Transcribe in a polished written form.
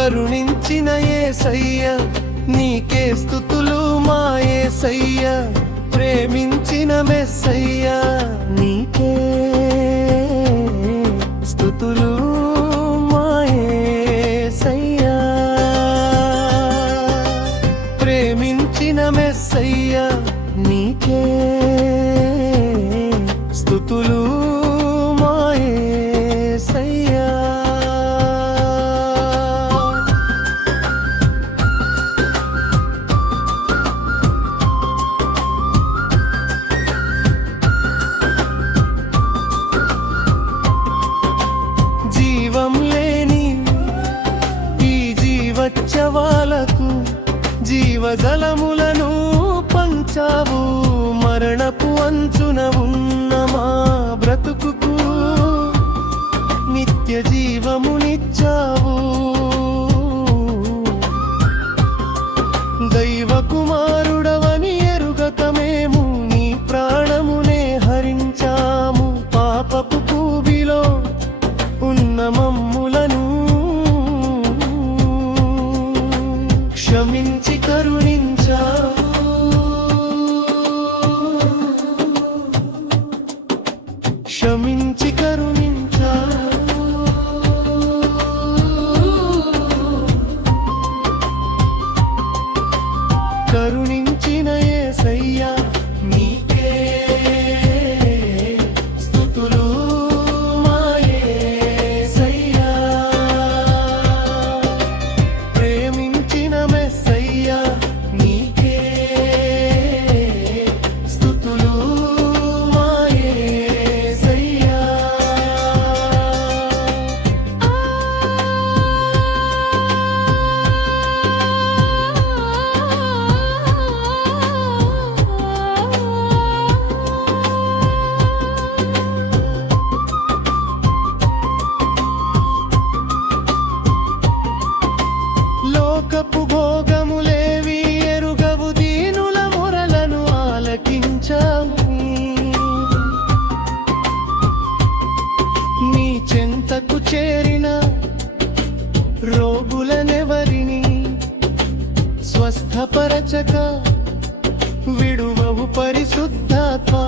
కరుణించిన యేసయ్యా నీకే స్తుతులు మా యేసయ్యా ప్రేమించిన మెస్సయ్యా నీకే స్తుతులు మా యేసయ్యా ప్రేమించిన మెస్సయ్యా నీకే స్తుతులు మా యేసయ్యా జీవం లేని ఈ జీవోత్సవాలకు జీవజలములను పంచావు మరణపు అంచున ఉన్న మా బ్రతుకుకు నిత్య జీవమునిచ్చావు దైవ కుమారుడవని ఎరుగక మేము నీ ప్రాణమునే హరించాము పాపపు కూబిలో ఉన్న మమ్ములను క్షమించి కరుణించావు క్షమించి కరుణించావు కరుణించిన యేసయ్యా నీకే స్తుతులు మా యేసయ్యా ప్రేమించిన మెస్సయ్యా నీకే స్తుతులు మా యేసయ్యా లోకపు భోగములేవి ఎరుగవు దీనుల మొరలను ఆలకించావు నీ చెంతకు చేరిన రోగులనెవరిని స్వస్థపరచక విడువవు పరిశుద్ధాత్మా